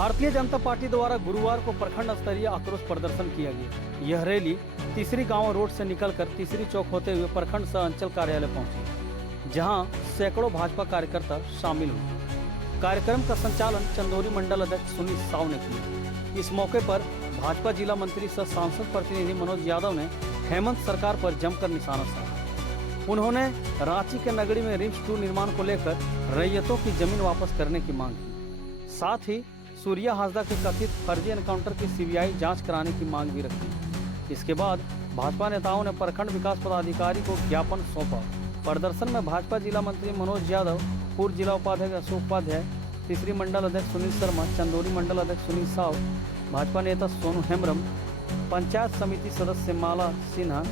Bharatiya Janata party द्वारा गुरुवार को प्रखंड स्तरीय आक्रोश प्रदर्शन किया गया। यह रैली तीसरी गांव रोड से निकलकर तीसरी चौक होते हुए प्रखंड सह अंचल कार्यालय पहुंची, जहां सैकड़ों भाजपा कार्यकर्ता शामिल हुए। कार्यक्रम का संचालन चंदौरी मंडल अध्यक्ष सुनील साव ने किया। इस मौके पर भाजपा जिला मंत्री सह सांसद प्रतिनिधि मनोज यादव ने हेमंत सरकार पर जमकर निशाना साधा। उन्होंने रांची के नगरी में रिम्स 2 निर्माण को लेकर रैयतों की जमीन वापस करने की मांग की। साथ ही सूर्या हासदा के कथित फर्जी एनकाउंटर की सीबीआई जांच कराने की मांग भी रखी। इसके बाद भाजपा नेताओं ने प्रखंड विकास पदाधिकारी को ज्ञापन सौंपा। प्रदर्शन में भाजपा जिला मंत्री मनोज यादव, पूर्व जिला उपाध्यक्ष अशोक उपाध्याय, तीसरी मंडल अध्यक्ष सुनील शर्मा, चंदौरी मंडल अध्यक्ष सुनील साव, भाजपा नेता सोनू हेम्ब्रम, पंचायत समिति सदस्य माला सिन्हा,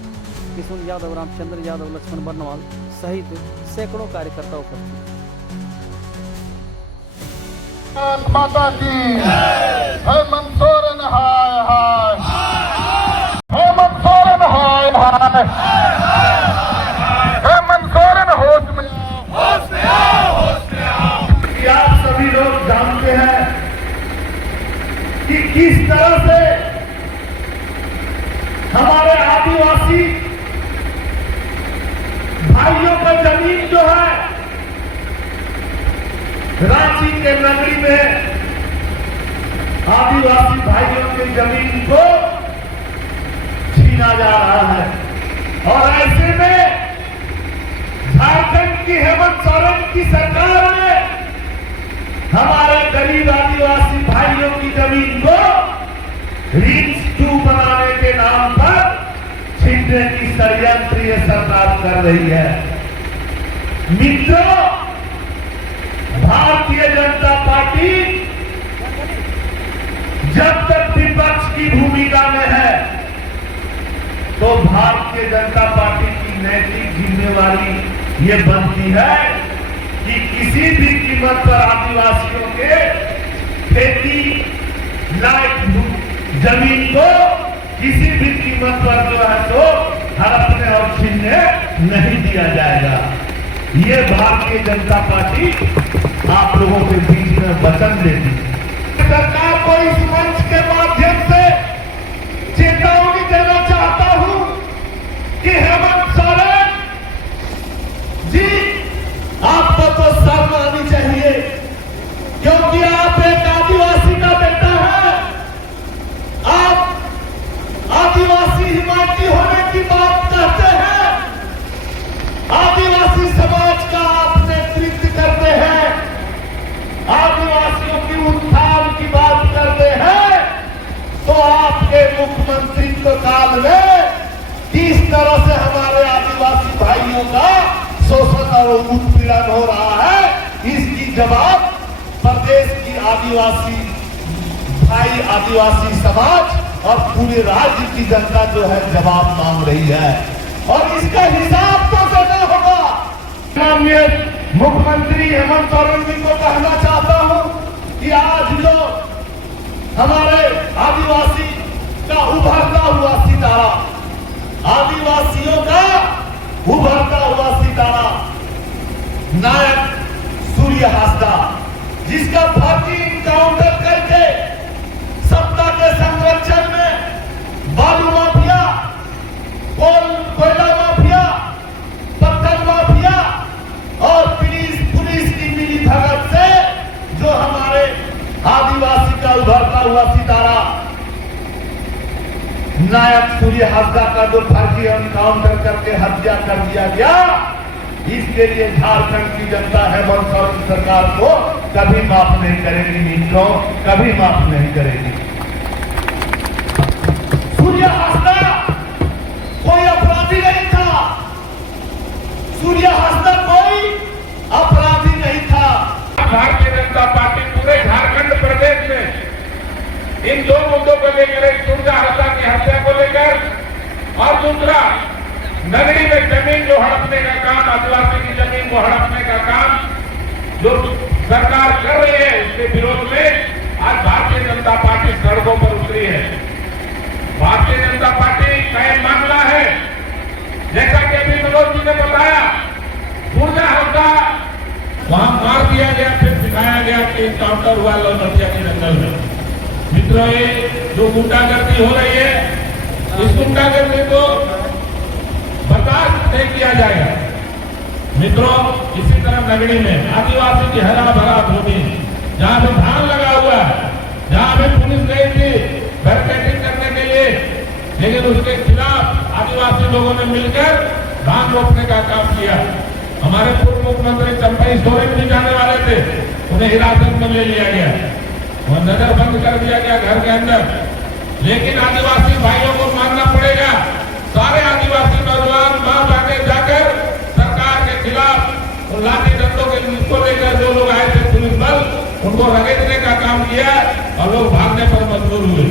किशुन यादव, रामचंद्र यादव, लक्ष्मण बर्नवाल सहित सैकड़ों कार्यकर्ता उपस्थित। माता की हेमंत सोरेन हाय हाय, हेमंत सोरेन हाय हाय, हेमंत सोरेन होश में आओ, होश में आओ। आप सभी लोग जानते हैं कि किस तरह से हमारे आदिवासी भाइयों का जमीन जो है रांची के नगरी में आदिवासी भाइयों की जमीन को छीना जा रहा है। और ऐसे में झारखंड की हेमंत सोरेन की सरकार ने हमारे गरीब आदिवासी भाइयों की जमीन को रिम्स 2 बनाने के नाम पर छीनने की षड्यंत्र ये सरकार कर रही है। मित्रों, भारतीय जनता पार्टी जब तक विपक्ष की भूमिका में है तो भारतीय जनता पार्टी की नैतिक जिम्मेवारी ये बनती है कि किसी भी कीमत पर आदिवासियों के खेती लायक जमीन को किसी भी कीमत पर जो है तो हड़पने और छीनने नहीं दिया जाएगा। ये भारतीय जनता पार्टी आप लोगों के बीच में वचन देती है। सरकार को इस मंच के माध्यम से चेतावनी देना चाहता हूं कि हेमंत सोरेन जी, आपको तो शर्म आनी चाहिए, क्योंकि आप एक आदिवासी का बेटा है। आप आदिवासी हिमायती होने की बात कहते हैं, आदिवासी समाज का आप नेतृत्व करते हैं, आदिवासियों की उत्थान की बात करते हैं, तो आपके मुख्यमंत्रित्व काल में किस तरह से हमारे आदिवासी भाइयों का शोषण और उत्पीड़न हो रहा है, इसकी जवाब प्रदेश की आदिवासी भाई, आदिवासी समाज और पूरे राज्य की जनता जो है जवाब मांग रही है। और इसका हिसाब तो देना होगा। माननीय मुख्यमंत्री हेमंत सोरेन जी को कहना चाहता हूं कि आज जो हमारे आदिवासी का उभरता हुआ सितारा, आदिवासियों का उभरता हुआ सितारा नायक सूर्या हासदा, जिसका फर्जी एनकाउंटर करके सत्ता के संरक्षण में बालू माफिया, कोयला माफिया, पत्थर माफिया और पुलिस की मिली भगत से जो हमारे आदिवासी का उभरता हुआ सितारा नायक सूर्या हासदा का जो फर्जी एनकाउंटर करके हत्या कर दिया गया, इसके लिए झारखंड की जनता हेमंत सोरेन सरकार को कभी माफ नहीं करेगी। मित्रों, कभी माफ नहीं करेगी। सूर्या हासदा कोई अपराधी नहीं था, सूर्या हासदा कोई अपराधी नहीं था। भारतीय जनता पार्टी पूरे झारखंड प्रदेश में इन 2 मुद्दों को लेकर, एक सूर्या हासदा की हत्या को लेकर और दूसरा नगरी में जमीन जो हड़पने का काम, आदिवासी की जमीन को हड़पने का काम जो सरकार कर रही है, उसके विरोध में आज भारतीय जनता पार्टी सड़कों पर उतरी है। भारतीय जनता पार्टी का यह मामला है, जैसा कि अभी मनोज जी ने बताया, सूर्या हासदा वहां मार दिया गया, फिर दिखाया गया कि एनकाउंटर हुआ लौटिया के जंगल में। मित्रों, ये जो गुंडागर्दी हो रही है, इस गुंडागर्दी को बर्दाश्त नहीं किया जाएगा। मित्रों, इसी तरह नगरी में आदिवासी की हरा भरा भूमि, जहां पे धान लगा हुआ है, जहां पे पुलिस गई थी बैरिकेडिंग करने के लिए, लेकिन उसके खिलाफ आदिवासी लोगों ने मिलकर धान रोपने का काम किया। हमारे पूर्व मुख्यमंत्री चंपई सोरेन भी जाने वाले थे, उन्हें हिरासत में ले लिया गया, वह नजर बंद कर दिया गया घर के अंदर। लेकिन आदिवासी भाइयों को मानना पड़ेगा, सारे आदिवासी नौजवान मां बहने जाकर सरकार के खिलाफ उन लाठी डंडों के को लेकर जो लोग आए थे पुलिस बल, उनको रगड़ने का काम किया और लोग भागने पर मजबूर हुए।